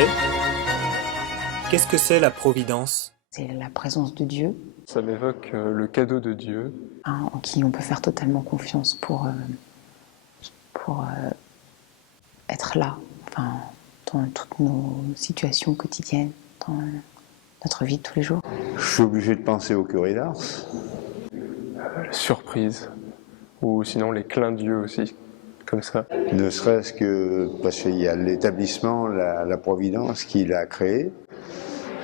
André, qu'est-ce que c'est la providence? C'est la présence de Dieu, Ça m'évoque le cadeau de Dieu. en qui on peut faire totalement confiance pour être là, enfin, dans toutes nos situations quotidiennes, dans notre vie de tous les jours. Je suis obligé de penser au curé d'Ars. La surprise, ou sinon les clins d'yeux aussi, comme ça. Ne serait-ce que parce qu'il y a l'établissement, la Providence qu'il a créé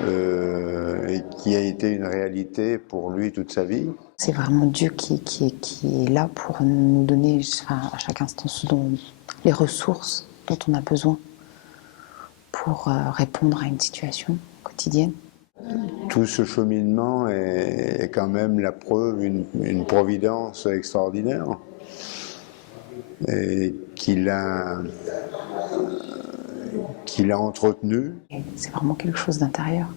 et qui a été une réalité pour lui toute sa vie. C'est vraiment Dieu qui est là pour nous donner, enfin, à chaque instant les ressources dont on a besoin pour répondre à une situation quotidienne. Tout ce cheminement est quand même la preuve d'une providence extraordinaire et qu'il a entretenu. C'est vraiment quelque chose d'intérieur.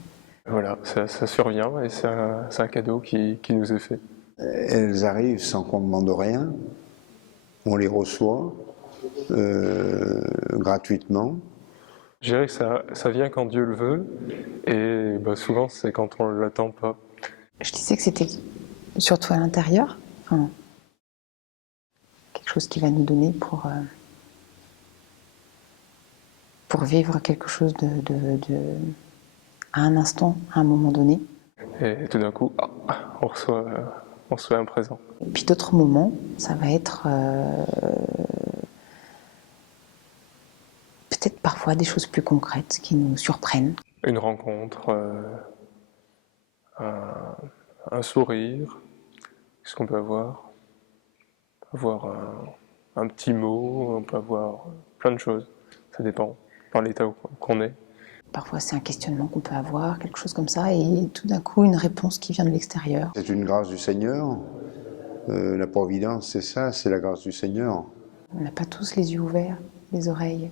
Voilà, ça survient et c'est un cadeau qui nous est fait. Elles arrivent sans qu'on ne demande rien, on les reçoit gratuitement. Je dirais que ça vient quand Dieu le veut, et souvent c'est quand on ne l'attend pas. Je disais que c'était surtout à l'intérieur, enfin, quelque chose qui va nous donner pour vivre quelque chose à un instant, à un moment donné. Et tout d'un coup, on reçoit un présent. Et puis d'autres moments, ça va être peut-être parfois des choses plus concrètes qui nous surprennent. Une rencontre, un sourire, qu'est-ce qu'on peut avoir? On peut avoir un petit mot, on peut avoir plein de choses, ça dépend par l'état qu'on est. Parfois c'est un questionnement qu'on peut avoir, quelque chose comme ça, et tout d'un coup une réponse qui vient de l'extérieur. C'est une grâce du Seigneur. La providence, c'est ça, c'est la grâce du Seigneur. On n'a pas tous les yeux ouverts, les oreilles,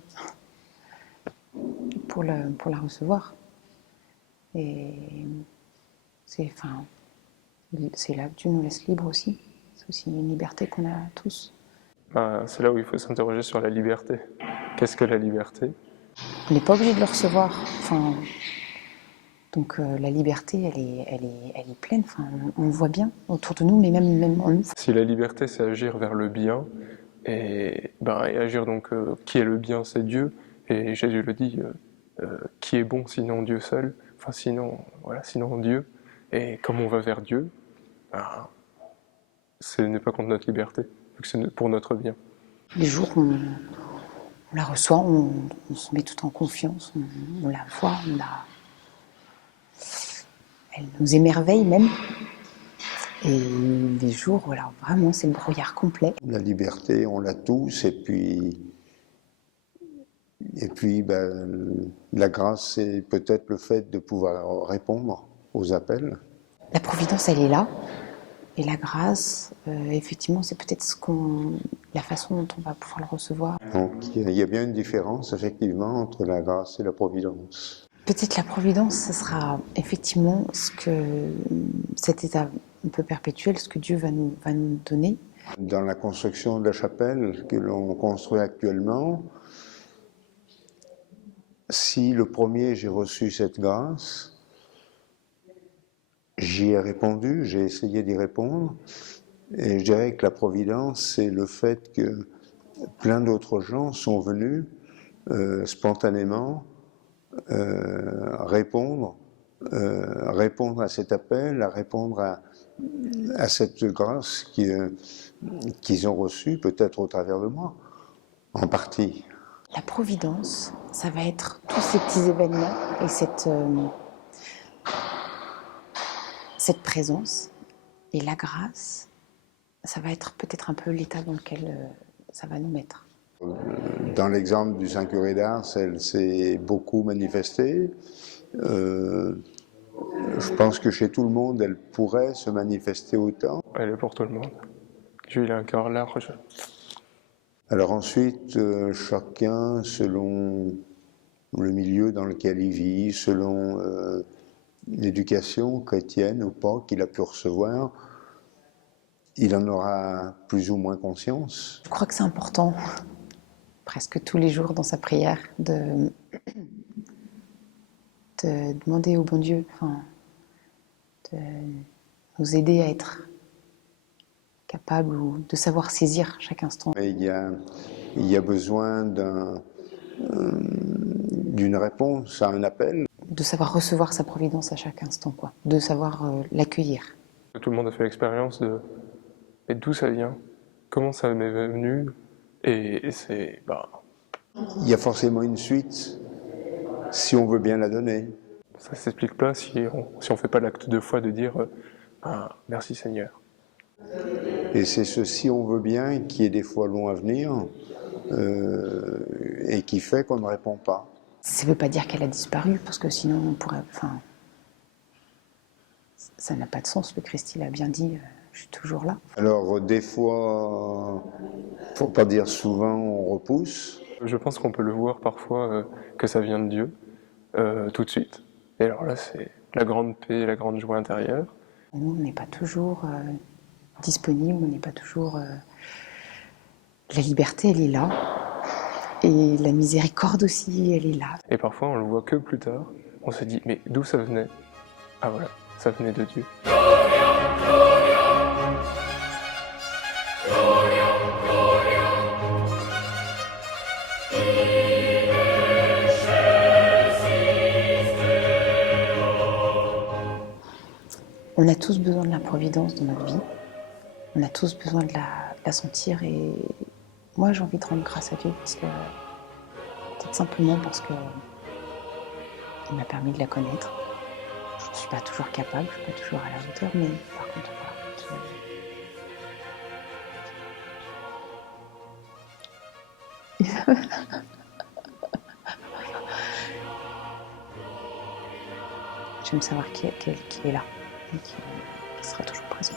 pour la recevoir. Et c'est là que Dieu nous laisse libres aussi. C'est aussi une liberté qu'on a tous. C'est là où il faut s'interroger sur la liberté. Qu'est-ce que la liberté? On n'est pas obligé de le recevoir. Enfin, donc la liberté, elle est pleine. Enfin, on le voit bien autour de nous, mais même en nous. Si la liberté, c'est agir vers le bien, et agir donc, qui est le bien, c'est Dieu, et Jésus le dit, qui est bon sinon Dieu seul, enfin sinon Dieu, et comme on va vers Dieu, ce n'est pas contre notre liberté, vu que c'est pour notre bien. Les jours où on la reçoit, on se met tout en confiance, on la voit, elle nous émerveille même. Et les jours, voilà, vraiment, c'est le brouillard complet. La liberté, on l'a tous, et puis la grâce, c'est peut-être le fait de pouvoir répondre aux appels. La providence, elle est là. Et la grâce, effectivement, c'est peut-être la façon dont on va pouvoir le recevoir. Donc il y a bien une différence, effectivement, entre la grâce et la providence. Peut-être la providence, ce sera effectivement cet état un peu perpétuel, ce que Dieu va nous donner. Dans la construction de la chapelle que l'on construit actuellement, si le premier j'ai reçu cette grâce, j'y ai répondu, j'ai essayé d'y répondre, et je dirais que la providence, c'est le fait que plein d'autres gens sont venus spontanément répondre à cet appel, à répondre à cette grâce qu'ils ont reçue, peut-être au travers de moi, en partie. La providence, ça va être tous ces petits événements et cette présence. Et la grâce, ça va être peut-être un peu l'état dans lequel ça va nous mettre. Dans l'exemple du Saint-Curé d'Ars, elle s'est beaucoup manifestée. Je pense que chez tout le monde, elle pourrait se manifester autant. Elle est pour tout le monde. Dieu, il a un cœur large. Alors ensuite, chacun, selon le milieu dans lequel il vit, selon l'éducation chrétienne ou pas qu'il a pu recevoir, il en aura plus ou moins conscience. Je crois que c'est important, presque tous les jours dans sa prière, de de demander au bon Dieu, enfin, de nous aider à être capables ou de savoir saisir chaque instant. Et il y a besoin d'une réponse à un appel. De savoir recevoir sa providence à chaque instant, quoi. De savoir l'accueillir. Tout le monde a fait l'expérience de mais d'où ça vient, comment ça m'est venu, et c'est Il y a forcément une suite, si on veut bien la donner. ça s'explique pas si on fait pas l'acte de foi de dire merci Seigneur. Et c'est ce si on veut bien qui est des fois long à venir et qui fait qu'on ne répond pas. Ça ne veut pas dire qu'elle a disparu, parce que sinon on pourrait... Enfin, ça n'a pas de sens. Le Christ, il a bien dit, je suis toujours là. Alors des fois, pour pas dire souvent, on repousse. Je pense qu'on peut le voir parfois que ça vient de Dieu, tout de suite. Et alors là, c'est la grande paix, la grande joie intérieure. Nous, on n'est pas toujours disponible, on n'est pas toujours... La liberté, elle est là. Et la miséricorde aussi, elle est là. Et parfois, on le voit que plus tard. On se dit, mais d'où ça venait? Ah voilà, ça venait de Dieu. On a tous besoin de la providence dans notre vie. On a tous besoin de la sentir. Et moi, j'ai envie de rendre grâce à Dieu, parce que peut-être simplement parce que il m'a permis de la connaître. Je ne suis pas toujours capable, je ne suis pas toujours à la hauteur, mais par contre, voilà. J'aime savoir qu'il est là et qu'il sera toujours présent.